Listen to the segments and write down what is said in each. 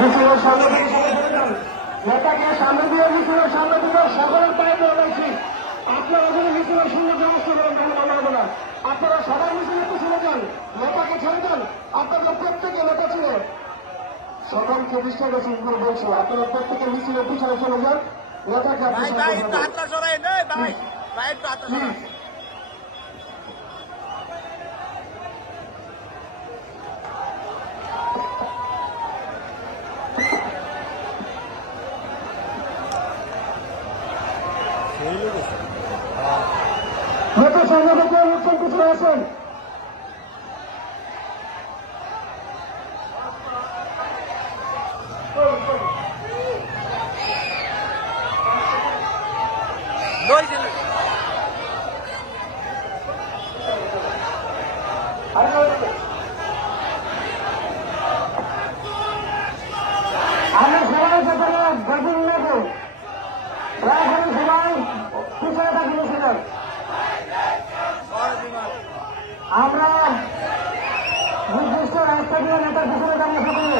মিছিলের সামনে থেকে সরে যান, নেতাকে সামনে দিয়ে মিছিলের সামনে দিয়ে সকলের পায়ে রয়েছি। আপনারা যদি মিছিলের সঙ্গে ব্যবস্থা করেন তাহলে ভালো হবে না। আপনারা সবার মিছিলে পিছনে যান, নেতাকে ছেড়ে যান। আপনাদের প্রত্যেকে নেতা ছিল, সকলকে বিশ্বাস করে বলছে আপনারা প্রত্যেকে মিছিলের পিছনে চলে যান, নেতাকে নেতা সঙ্গে থেকে লোকজন পিছনে আসেন। আমরা সবাই সেখানে গাজীর নেব, এখন সবাই পিছনে থাকিয়েছিলেন। আমরা নির্দিষ্ট রাস্তা দিয়ে নেতার পিছনে দাঁড়িয়ে থাকব।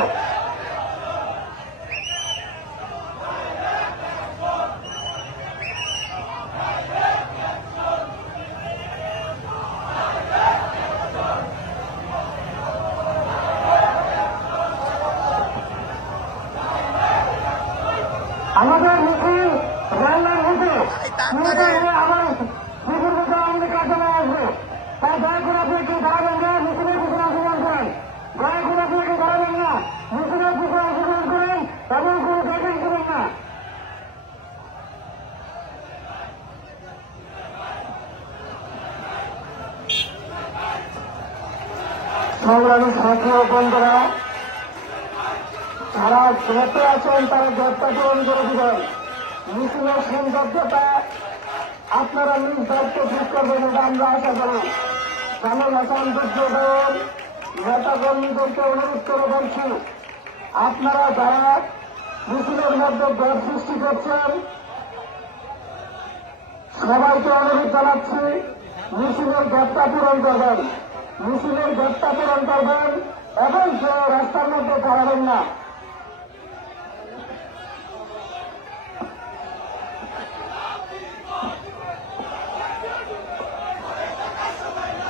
আমাদের মিছিল রান্নার হতে আবার বিভিন্ন আমাদের কার্যালয় আসবে, তাই দয়া করে আপনি একটু দাঁড়াবেন না, মিছিলের পিছনে অংশগ্রহণ করেন। দয়া করে আপনি একটু দাঁড়াবেন না, মিছিলের পিছনে অংশগ্রহণ করেন এবং কোনো দেখেন করেন না। সংগ্রামী ছাত্র বন্ধুরা, যারা গ্রেপ্তে আছেন তারা গ্রেপ্তার পূরণ করে দিবেন। মিছিলের সৌন্দর্যতা আপনারা নিজ দায়িত্ব ঠিক করবেন, এটা আমরা আশা করি। জানেন সৌন্দর্যদল নেতা কর্মীদেরকে অনুরোধ করে বলছি, আপনারা যারা মিছিলের মধ্যে ভয় সৃষ্টি করছেন সবাইকে অনুরোধ জানাচ্ছি মিছিলের গ্রেপ্তা পূরণ করবেন, মিছিলের গ্রেপ্তা পূরণ করবেন এবং কেউ রাস্তার মধ্যে দাঁড়াবেন না।